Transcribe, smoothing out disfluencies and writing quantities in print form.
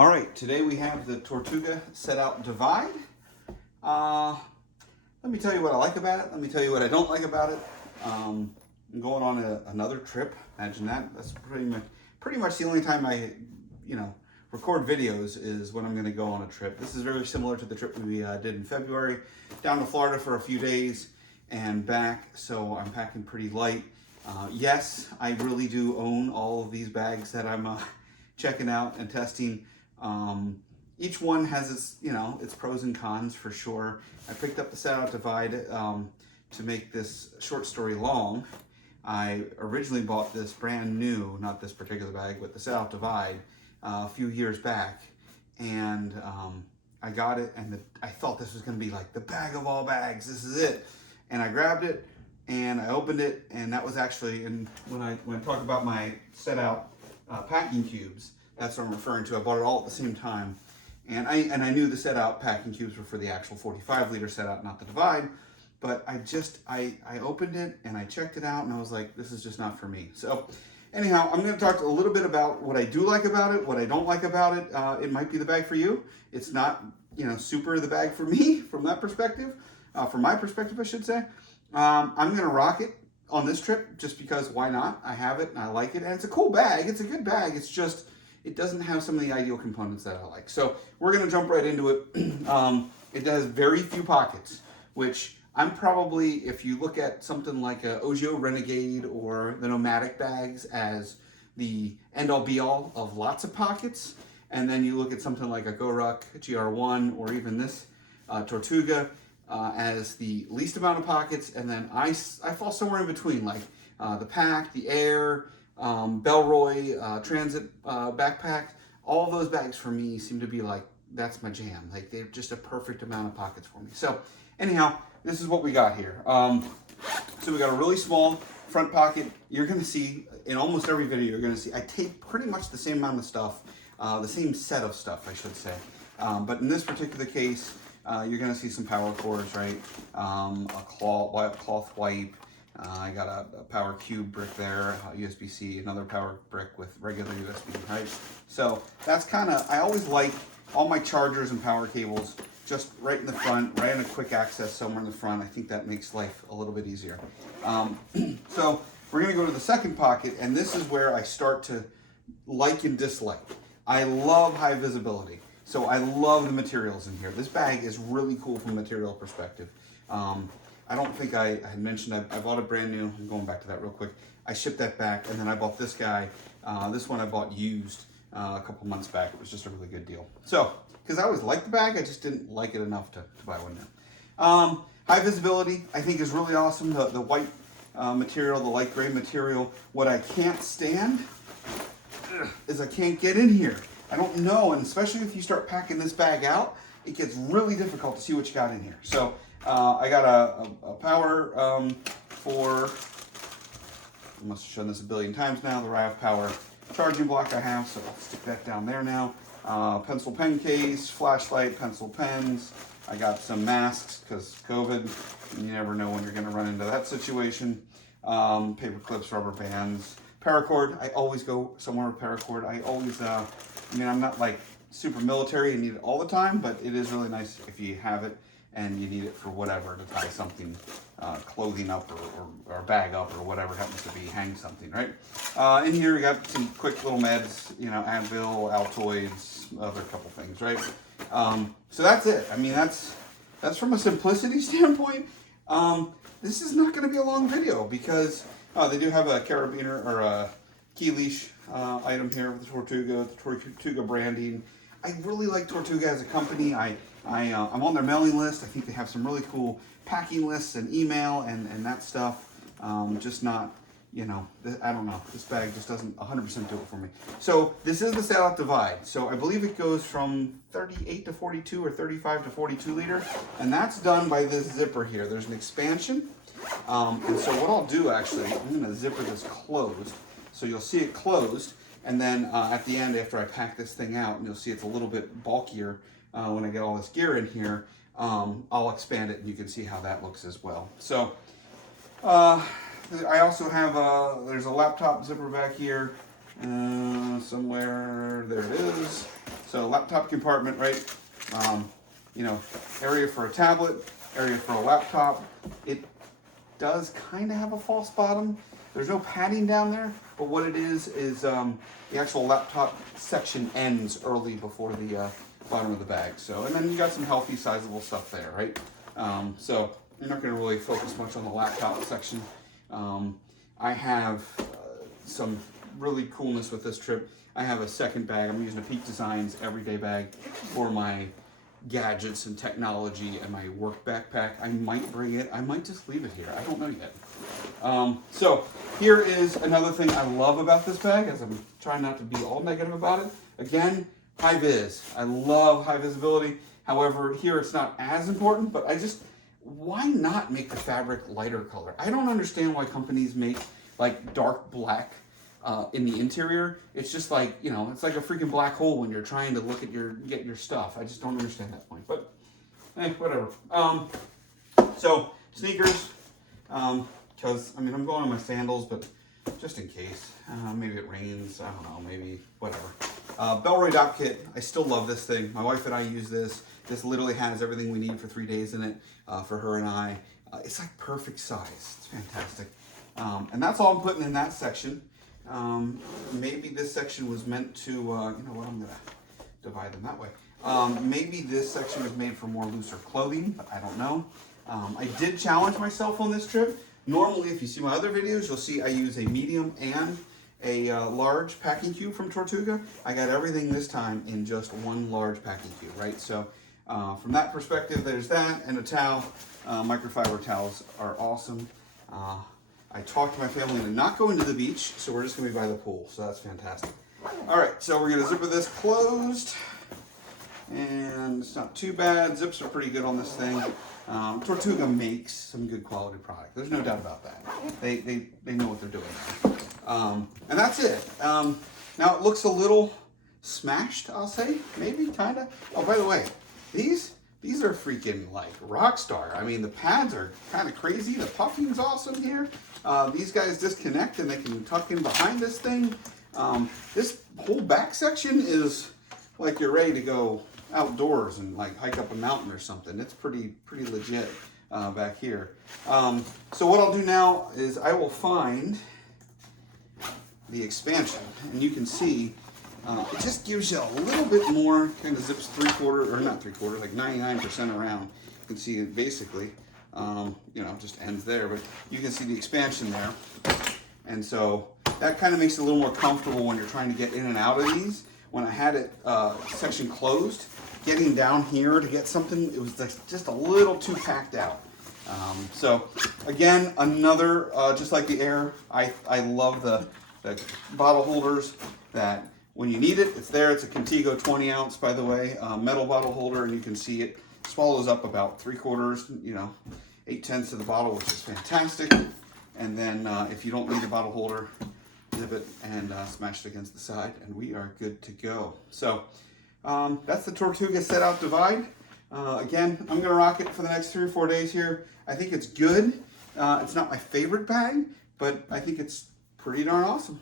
All right, today we have the Tortuga Setout Divide. Let me tell you what I like about it. Let me tell you what I don't like about it. I'm going on another trip. Imagine that. That's pretty much the only time I, record videos is when I'm going to go on a trip. This is very similar to the trip we did in February, down to Florida for a few days and back. So I'm packing pretty light. Yes, I really do own all of these bags that I'm checking out and testing. Each one has its, its pros and cons for sure. I picked up the Setout Divide to make this short story long. I originally bought this brand new, not this particular bag, but the Setout Divide a few years back. And I got it and I thought this was gonna be like the bag of all bags, this is it. And I grabbed it and I opened it, and that was actually, when I talk about my Setout packing cubes, that's what I'm referring to. I bought it all at the same time. And I knew the Setout packing cubes were for the actual 45-liter Setout, not the Divide. But I opened it and I checked it out and I was like, this is just not for me. So anyhow, I'm going to talk a little bit about what I do like about it, what I don't like about it. It might be the bag for you. It's not, super the bag for me from that perspective. From my perspective, I should say. I'm going to rock it on this trip just because why not? I have it and I like it. And it's a cool bag. It's a good bag. It's just, it doesn't have some of the ideal components that I like. So we're going to jump right into it. It has very few pockets, which I'm probably, if you look at something like a Ogio Renegade or the Nomadic bags as the end-all be-all of lots of pockets, and then you look at something like a Goruck GR1 or even this Tortuga as the least amount of pockets, and then I fall somewhere in between, like the Pack, the Air, Bellroy, Transit backpack. All of those bags for me seem to be like, that's my jam. Like, they're just a perfect amount of pockets for me. So anyhow, this is what we got here. So we got a really small front pocket. You're gonna see, in almost every video you're gonna see, I take pretty much the same amount of stuff, the same set of stuff, I should say. But in this particular case, you're gonna see some power cords, right? A cloth wipe. I got a power cube brick there, USB-C, another power brick with regular USB, right? So that's kind of, I always like all my chargers and power cables just right in the front, right in a quick access somewhere in the front. I think that makes life a little bit easier. So we're gonna go to the second pocket, and this is where I start to like and dislike. I love high visibility. So I love the materials in here. This bag is really cool from a material perspective. I don't think I had mentioned, I bought it brand new. I'm going back to that real quick. I shipped that back, and then I bought this guy. This one I bought used a couple months back. It was just a really good deal. So, because I always liked the bag, I just didn't like it enough to buy one new. High visibility, I think, is really awesome. The white material, the light gray material. What I can't stand is I can't get in here. I don't know, and especially if you start packing this bag out, it gets really difficult to see what you got in here. So I got a power for, I must have shown this a billion times now, the RIV Power charging block I have, so I'll stick that down there now. Pencil pen case, flashlight, pencil pens. I got some masks because COVID, you never know when you're going to run into that situation. Paper clips, rubber bands, paracord. I always go somewhere with paracord. I always, I'm not like super military and need it all the time, but it is really nice if you have it and you need it for whatever, to tie something, clothing up or bag up or whatever happens to be, hang something, right? In here we got some quick little meds, Advil, Altoids, other couple things, right? So that's it. I mean, that's from a simplicity standpoint. This is not going to be a long video because they do have a carabiner or a key leash item here with the Tortuga branding. I really like Tortuga as a company. I'm on their mailing list. I think they have some really cool packing lists and email and that stuff. Just not, I don't know. This bag just doesn't 100% do it for me. So this is the Setout Divide. So I believe it goes from 38 to 42 or 35 to 42 liter. And that's done by this zipper here. There's an expansion. And so what I'll do actually, I'm going to zipper this closed. So you'll see it closed. And then at the end, after I pack this thing out, and you'll see it's a little bit bulkier when I get all this gear in here, I'll expand it and you can see how that looks as well. So I also have there's a laptop zipper back here somewhere. There it is. So laptop compartment, right? You know, area for a tablet, area for a laptop. It does kind of have a false bottom. There's no padding down there, but what it is the actual laptop section ends early before the bottom of the bag. So, and then you got some healthy, sizable stuff there, right? So you're not going to really focus much on the laptop section. I have some really coolness with this trip. I have a second bag. I'm using a Peak Designs everyday bag for my gadgets and technology and my work backpack. I might bring it. I might just leave it here. I don't know yet. So here is another thing I love about this bag, as I'm trying not to be all negative about it. Again, high vis. I love high visibility. However, here it's not as important, but why not make the fabric lighter color? I don't understand why companies make like dark black in the interior. It's just like, you know, it's like a freaking black hole when you're trying to look at get your stuff. I just don't understand that point, but whatever. So sneakers, because I mean, I'm going on my sandals, but just in case, maybe it rains, I don't know, maybe whatever. Bellroy Dock Kit, I still love this thing. My wife and I use this. This literally has everything we need for 3 days in it, for her and I. It's like perfect size, it's fantastic. And that's all I'm putting in that section. Maybe this section was meant to, you know what, I'm gonna divide them that way. Maybe this section was made for more looser clothing, but I don't know. I did challenge myself on this trip. Normally, if you see my other videos, you'll see I use a medium and a large packing cube from Tortuga. I got everything this time in just one large packing cube, right? So from that perspective, there's that, and a towel. Microfiber towels are awesome. I talked to my family into not going to the beach, so we're just gonna be by the pool, so that's fantastic. All right, so we're gonna zipper this closed, and it's not too bad. Zips are pretty good on this thing. Tortuga makes some good quality product. There's no doubt about that. They know what they're doing. And that's it. Now it looks a little smashed, I'll say, maybe, kinda. Oh, by the way, these are freaking like rock star. I mean, the pads are kind of crazy. The puffing's awesome here. These guys disconnect and they can tuck in behind this thing. This whole back section is like you're ready to go outdoors and like hike up a mountain or something. It's pretty legit back here. So what I'll do now is I will find the expansion, and you can see it just gives you a little bit more. Kind of zips 3/4, or not 3/4, like 99% around. You can see it basically, you know, just ends there, but you can see the expansion there. And so that kind of makes it a little more comfortable when you're trying to get in and out of these. When I had it section closed, getting down here to get something, it was just a little too packed out. So again, another, just like the Air, I love the bottle holders that when you need it, it's there. It's a Contigo 20 ounce, by the way, metal bottle holder, and you can see it swallows up about 3/4, you know, 8/10 of the bottle, which is fantastic. And then if you don't need a bottle holder, zip it and smash it against the side, and we are good to go. So that's the Tortuga Setout Divide. Again, I'm gonna rock it for the next 3 or 4 days here. I think it's good. It's not my favorite bag, but I think it's pretty darn awesome.